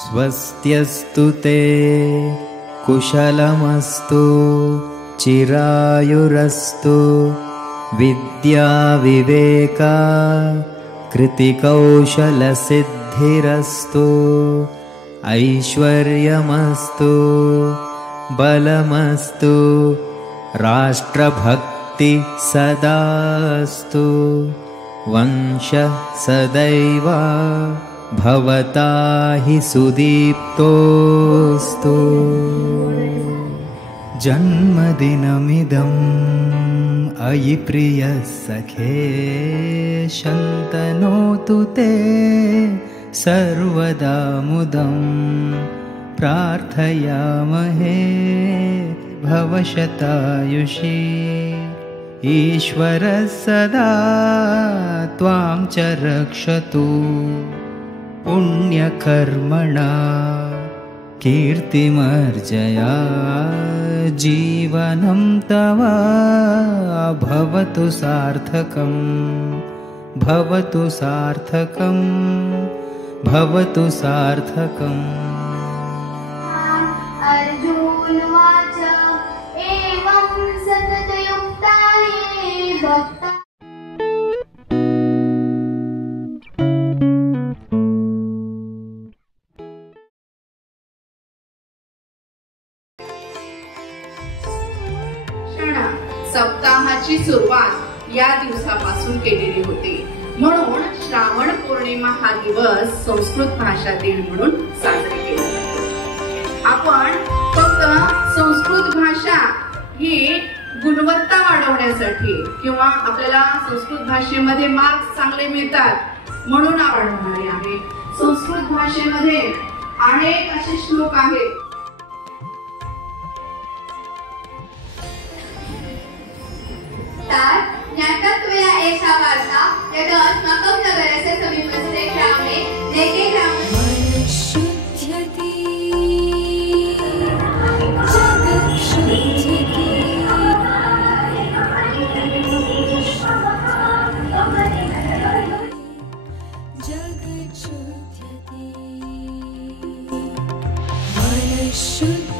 स्वस्त्यस्तु ते कुशलमस्तु चिरायुरस्तु विद्याविवेका कृतिकौशलसिद्धिरस्तु ऐश्वर्यमस्तु बलमस्तु राष्ट्रभक्ति सदास्तु वंशः सदैव भवता हि सुदीप्तोऽस्तु। जन्मदिनमिदम् अयि प्रियः सखे शन्तनोतु ते सर्वदा मुदं प्रार्थयामहे भवशतायुषी ईश्वरः सदा त्वां च रक्षतु पुण्यकर्मणा कीर्तिमर्जया जीवनं तव भवतु सार्थकं भवतु सार्थकं भवतु सार्थकम्। अर्जुनवाच एवं सततयुक्ता ये भक्ता। सप्ताहाची सुरुवात या दिवसापासून केलेली होती, म्हणून श्रावण पौर्णिमा हा दिवस संस्कृत भाषा दिन म्हणून साजरे केला जातो। आपण फक्त संस्कृत भाषा ही गुणवत्ता वाढवण्यासाठी किंवा आपल्याला संस्कृत भाषेमध्ये मार्क्स चांगले मिळतात म्हणून आपण म्हणाले आहे। संस्कृत भाषेमध्ये अनेक असे श्लोक आहेत ज्ञातत्वया एषा वार्ता यद् अस्माकं नगरस्य समीपस्थे ग्रामे नैके शुद्ध्यति जगच्छुद्ध्यति जगच्छुद्ध्यति मनश्शुद्ध्यति